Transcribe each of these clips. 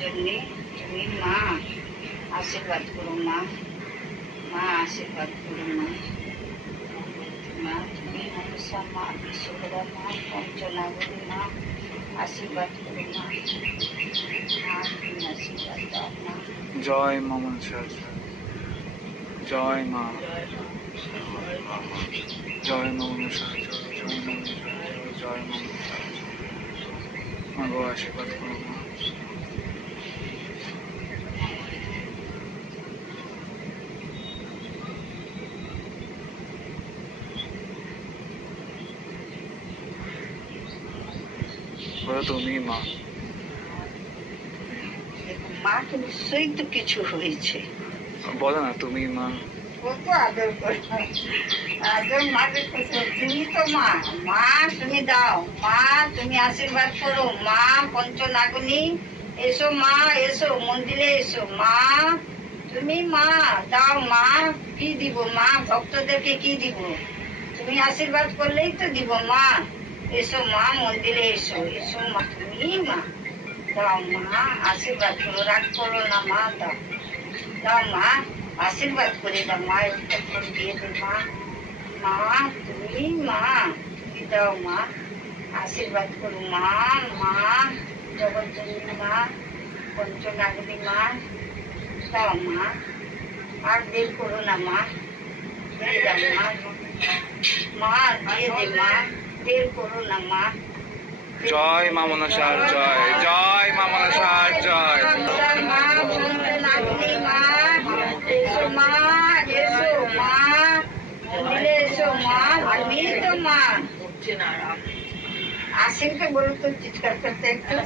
জন্যে তুমি মা আশীর্বাদ করো, মা। মা আশীর্বাদ করো, মা। মা, তুমি মনসা, মা বিশ্বকরা মা, পঞ্চনাগরী, মা, আশীর্বাদ করো, মা। মা, তুমি আশীর্বাদ দাও, মা। জয় মা মনসা, জয় মা। জয় মা মনসা, জয় মা জয় মা মনসা। মা আশীর্বাদ করো তুমি মা। দেখো মাকে নিশ্চয়ই তো কিছু হয়েছে। বলো না তুমি মা। কত আদর করে। আদর মাকে কত তুমি তো মা। মা তুমি দাও। মা তুমি আশীর্বাদ করো। মা পঞ্চনাগনী এসো মা এসো মন্দিরে এসো। মা তুমি মা দাও মা কি দিব মা? ভক্তদেরকে কি দিব? তুমি আশীর্বাদ করলেই তো দিব মা। এসো মা, মন্দিরে এসো। এসো মা, তুমি মা। দাও মা, আশীর্বাদ করো, রাগ করো না মা, দাও। দাও মা, আশীর্বাদ করে দাও মা একটা ফোন দিয়ে দে মা। মা, তুমি মা তুমি দাও মা? আশীর্বাদ করো মা মা, জগৎজননী মা পঞ্চনাগরী মা। দাও মা, আর দেরি করো না মা। দিয়ে দাও মা। মা, দিয়ে দে জয় মা মনসার জয়। জয় মা মনসার জয়। তো মা আসিমকে বলো তো চিৎকার করতে একটু।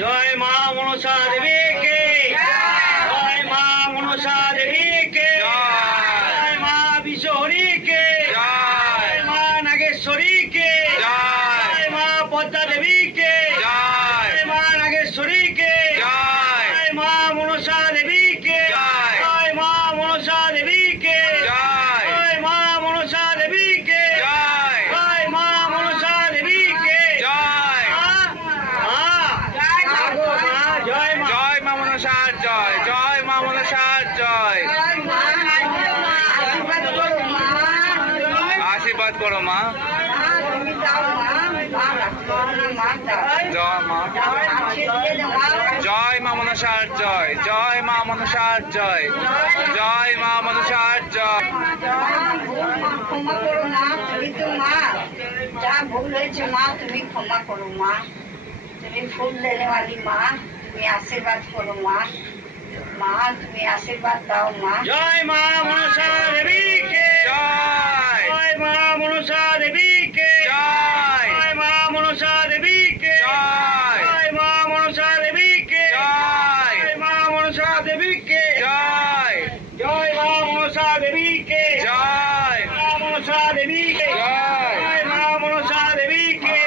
জয় মা মনসা দেবীকে জয় মা মনসা দেবীকে জয় মা বিশ্বহরীকে জয় জয় মা নাগেশ্বরীকে জয় জয় মা পদ্মা দেবীকে জয় জয় মা নাগেশ্বরীকে জয় জয় মা মনসা দেবীকে জয়। জয় মা মনসা দেবীকে জয় জয় মা মনসা দেবীকে জয় জয় মা মনসা দেবীকে জয় জয় মা জয় মা মনসার জয় জয় মা মনসার জয় আশীর্বাদ করো মা আশীর্বাদ করো মা। জয় মা। জয় মা মনসার জয়। জয় মা মনসার জয়। জয় মা মনসার জয়। ক্ষমা করো মা তুমি তো মা যা ভুল হয়েছে মা তুমি ক্ষমা করো মা তুমি ফুল মা তুমি আশীর্বাদ করো মা। মা তুমি আশীর্বাদ দাও মা। জয় মা মনসা দেবীকে জয় জয় মা মনসা দেবীকে জয় জয় মা মনসা দেবীকে জয় জয় মা মনসা দেবীকে জয় জয় মা মনসা দেবীকে জয় জয় মা মনসা দেবীকে জয় মা মনসা দেবীকে জয় জয় মা মনসা দেবীকে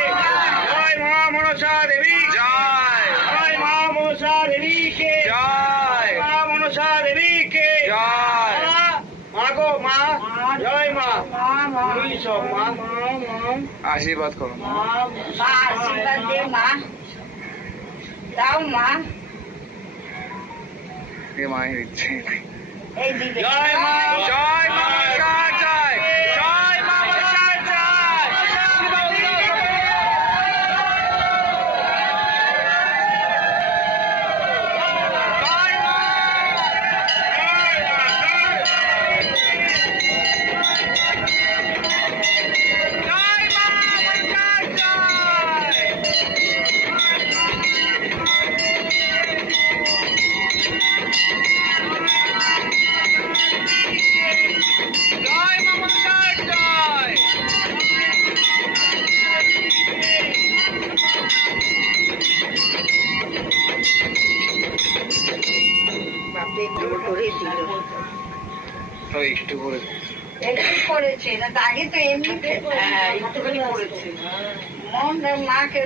জয় মা মনসা দেবীকে জয় জয় মা জয়। মা মনসা দেবীকে। জয়। মা গো মা। জয় মা। আশীর্বাদ করো। মা আশীর্বাদ দে মা। দাও মা। এ মায়ের ইচ্ছে জয় মা। একটু পড়েছে একটু পড়েছে না তো আগে তো এমনি হ্যাঁ একটুখানি করেছে মন মাকে